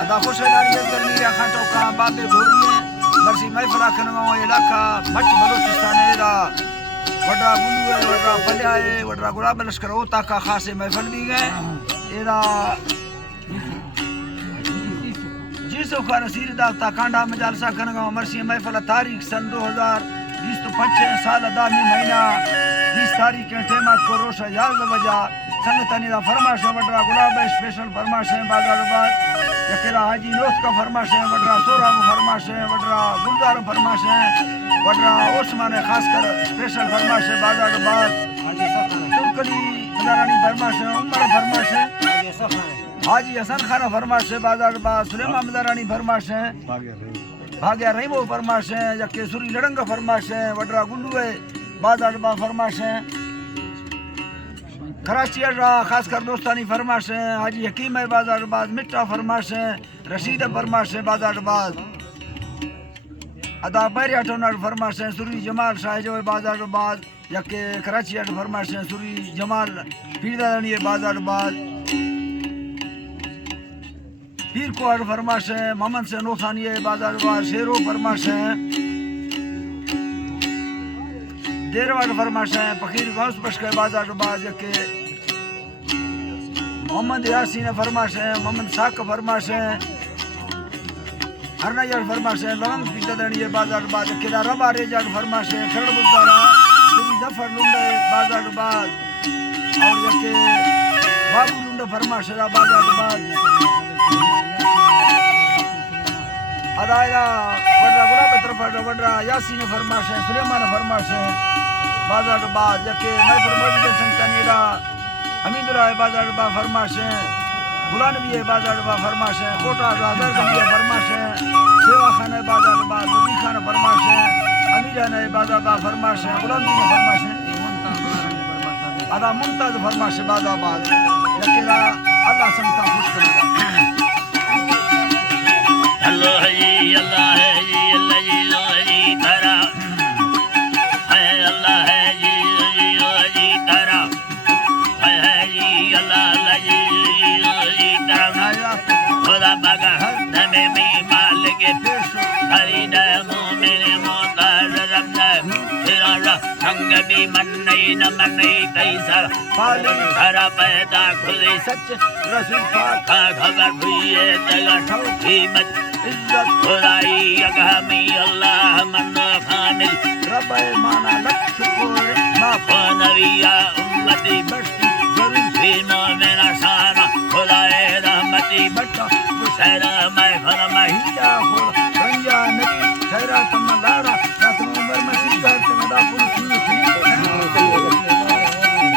अदा खुशहाली गर्मी रखा टोका बाबे घोड़िए मर्सी महफिल खनवा इलाका मच बलूचिस्तान एरा वडरा गुलू है वडरा बलिया है वडरा गुलाब लश्कर होता का खासे महफिल भी गए एरा जिसो का नसीर दाता कांडा मजालसा खनवा मर्सी महफिल तारीख सन 2025 साल दामी महीना 20 तारीख के टेमत को रोशा याद बजा संगतनी दा फरमाश वडरा गुलाब स्पेशल फरमाश है बाजार बाद यकेरा हाजी नोत का फरमाश है वडरा सोरा फरमाश है वडरा गुलजार फरमाश है वडरा ओस्मान खास कर स्पेशल फरमाश है बाजार बाद तुर्कली मदारानी फरमाश है उमर फरमाश है हाजी हसन खाना फरमाश है बाजार बाद सुलेमा मदारानी फरमाश है भाग्या रहीमो फरमाश है यके सुरी लड़ंग फरमाश है वडरा गुल्लू है बाजार बाद फरमाश है कराची अड्डा खासकर दोस्तानी फरमाश है हाजी हकीम है बाजारबाद मिट्टा फरमाश है रशीद फरमाश है बाजारबाद अदा बैरिया टोनर फरमाश है सुरी जमाल शाह जो है बाजारबाद यके कराची अड्डा फरमाश है सुरी जमाल पीरदानी है बाजारबाद पीर को अड्डा फरमाश है मोहम्मद से नौसानी है बाजारबाद शेरो फरमाश है देरवाड़ फरमाश है फकीर गौस बशकर बाजारबाद के मोहम्मद यासीन फरमाश है मोहम्मद साक फरमाश है हरनायर फरमाश है लवंग पीतदनी बाजारबाद केदा रबा रेजाड फरमाश है खरड़ बुद्दारा सुबी जफर लुंडे बाजारबाद और के बाबू लुंडे फरमाश है बाजारबाद अदायरा वडरा गुलाब तरफ वडरा यासीन फरमाश है सुलेमान फरमाश है बाजारबाद जके महफिल मौजूद संतानीरा हमीदुल्लाह बाजारबाद फरमाश है गुलानबी है बाजारबाद फरमाश है कोटा राजर गंदी फरमाश है सेवा खान है बाजारबाद वजी खान फरमाश है अमीरान है बाजारबाद फरमाश है गुलामी फरमाश है अदा मुमताज फरमाश है बाजारबाद जकेरा अल्लाह संता खुश करेगा अल्लाह है अल्लाह है अल्लाह जी तारा है अल्लाह है जी तारा है जी अल्लाह जी तारा खुदा बगा हमें में मालिक खरीदा मोमिन मोताज रब्दा तेरा संग भी मन न मने तैसर पालन धरा पैदा खुले सच रसूल पाक का खबर हुई है जगह ठोकी मत इज्जत खुदाई अगहमी अल्लाह मन कामिल रब माना लख शुक्र माफा नबिया उम्मती बख्शी जरूर भी मोमिन शाना खुदाए रहमती बख्शा मुशैरा मैं फरमाइया हो रंजा नबी शैरा तमदारा रत्न उमर मसीहा तमदा पुरसी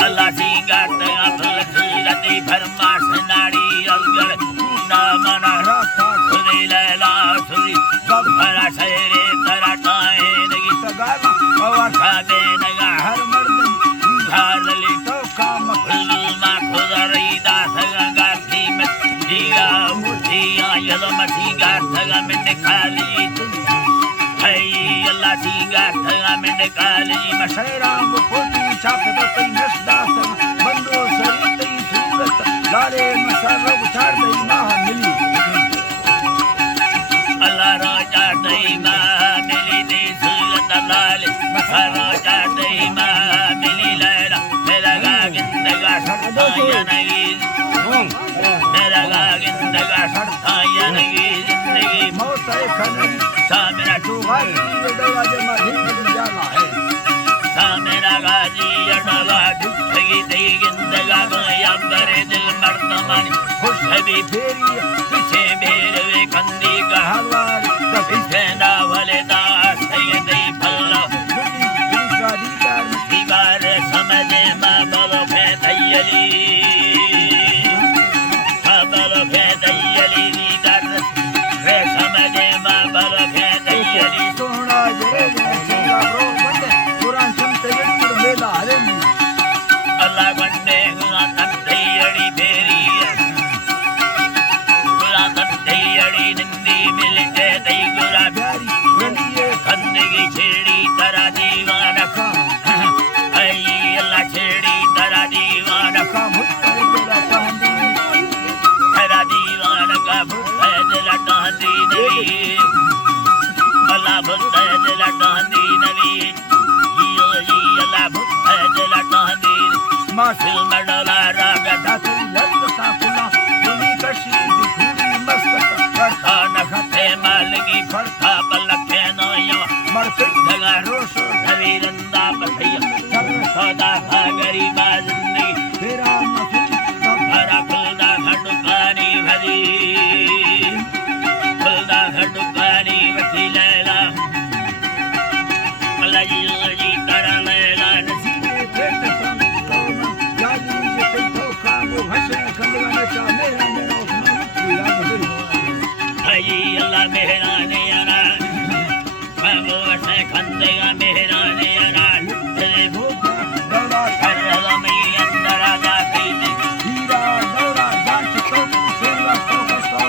अल्लाह सिंगार तगा फलखती फरमाश नाड़ी अलगड़ ना मना रास्ता सुनी लैला सुनी गफरा शेरे तरा टाए नगी तगामा और खादे नगा हर मर्द घारली तो काम खुलमा खुदरी दा सगा कीमत दिया मुठिया यलम सिंगार तगा में खाली अल्लाह सिंगार तगा में खाली मशैरा मुफती छाप दई नस्दा बंदो सरी तई सूरत लारे मसर उछाड़ दई माह मिली अल्लाह राजा दई माह मिली दे सूरत लाले मसर राजा दई माह मिली लैला मेरा गागिंदगा शर्ता या नहीं मेरा गागिंदगा शर्ता या नहीं जिंदगी मौत है खनन सा मेरा चुगाई दवा जमा हिंद जाना है सा मेरा गाजी अडवा दुखगी दई गिंदगा गोया बरे दिल मर्दमानी खुश भी फेरी पीछे बेरवे कंदी का हवार कभी सेना वाले दास सही दई फल्ला का दीदार समझे मां बलो फे दयली बलो फे दयली दीदार रे समझे मां बलो फे दयली सोना जरे सिंगा रो बंदे कुरान सुनते मेला हरे अल्लाह बंदे हुआ तंदयड़ी बेरी गुला तंदयड़ी निंदी मिलते दई गुरा भरी बाजिंदी तेरा नसीब सब भरा खुलदा खडुकानी भरी खुलदा खडुकानी वठी लैला लजी लजी तरा लैला नसीबे पेट संग कौन जादू ये कई धोखा वो हंसे खंडवा चा मेरा मेरा उसमें मुक्तिया मुझे हई अल्लाह मेहराने अना वो वसे खंदेगा मेहराने अना तेरे भोगा दौड़ा करला में अंदर आजा कीने हीरा दौड़ा जांच तो सेवा तो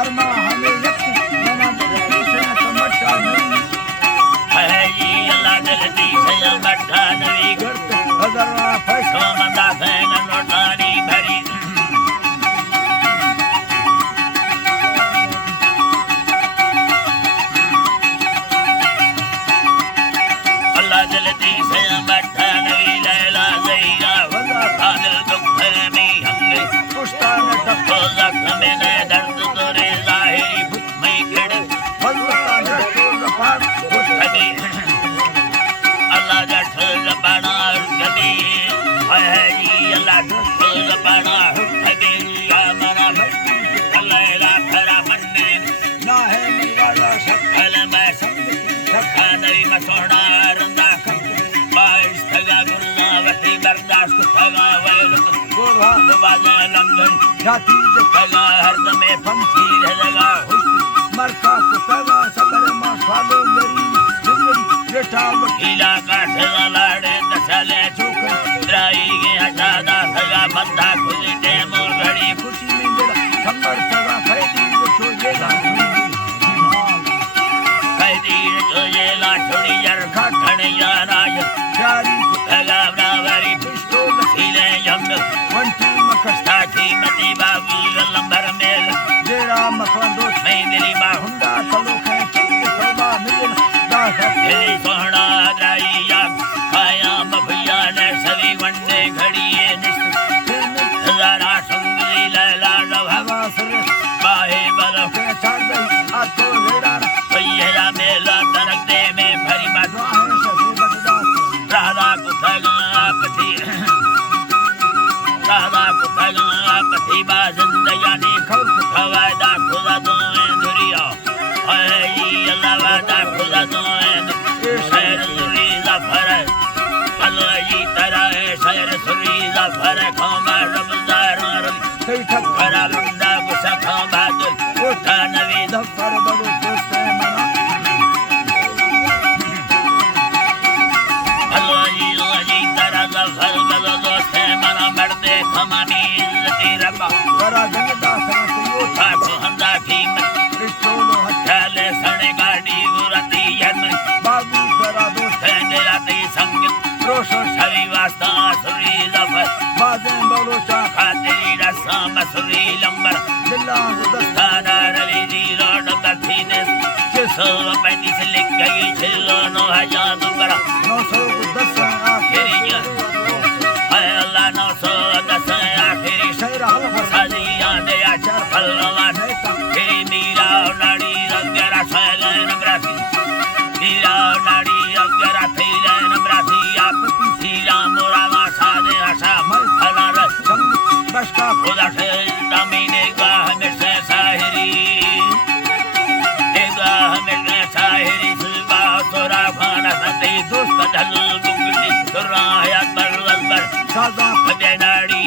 अरमा हमें यकी मना दे से समझा नहीं हई अल्लाह जल्दी से मठा नवी गर्त हजारा फैसला सोमदा फैन नोटानी भरी अल्लाह जल्दी से मठा नवी लैला ज़ैया वजा आदिल दुख में हमने पुष्टान टक तो जख्म में दर्द तोरे ज़ाहिरी भुत में खड़ वजा रसूल पाक कभी अल्लाह जठ जबाना कभी है जी अल्लाह जठ जबाना कभी या मना अल्लाह ला खरा मन्ने ना है मवाला अल मैं सखा नई मसोड़ा रंदा बाइश थगा गुरना वती बर्दाश्त थगा वैल गोरा बाजा लंगन जाति थगा हर दमे पंछी लगा मरका को तगा सबर मा स्वालो गरी जिंदगी बेटा वकीला काठ लाड़े दसले वकील त्राई के हटादा थगा बंधा खुली टेमो घड़ी खुशी में मेरा संबर तगा खैदी जो जेला कैदी जो ये लाठोड़ी जरखा खड़िया राज प्यारी थगा ब्रावरी पिस्तौल सीले यंग वंटी मकस्ता साथी मती बाबू लंबर मेल जेरा मखंडो मैं दिली बाहु हुंडा तलो खे चिंग सदा मिलन दासा दिली सोहना द्राइया खाया मफिया ने सभी वंडे घड़िए निस्त हजारा सुंदरी लैला रवा हवा सर बाहे बलो के चार दई आतो लेड़ा भैया मेला तरक दे में भरी बात है सभी बटदा राधा को थगा पति राधा को थगा पति बाजिंदया ने खौफ खवादा खुदा दो दुरिया है अल्लाह वादा खुदा दो शहर सुरी जफर अल्लाह जी तरह शहर सुरी जफर खामा रमजान कई ठक खरा लुंडा गुस्सा खामा दुल उठा नवी दफ्तर बड़ो दोस्त मना अल्लाह जी तरह जफर बलो दोस्त मना मर्दे खमानी इज्जती रबा करा गंदा सना को साथ हंदा कीमत पिस्तौल हथ चले सड़े गाड़ी गुरती यमन बाबू करा दोस्त फैंडे राती संगीत रोशन सभी वास्ता सुरी जफर बाजें बलोचा खातिरी रसा मसुरी लंबर दिल्ला दस्त थाना रवि जी रोड बर्थीने किस 135 लिख गई छिलो 9000 दुबरा 910 फिर आखिर हाय अल्लाह 910 आखिरी शहरा हलफर सदियां दे आचर फलवा नेता फिर मीरा नाड़ी रंगरा सैलन ब्रासी मीरा नाड़ी रंगरा थैलन ब्रासी आपती सीरा मोरा सादे आशा मैं फला रस संग बशका खुदा से दामिने गा हमेशा साहिरी एगा हमेशा साहिरी सुबा तोरा खाना सते दोस्त ढल बुगनी तुरा हयात बर सादा खबे नाड़ी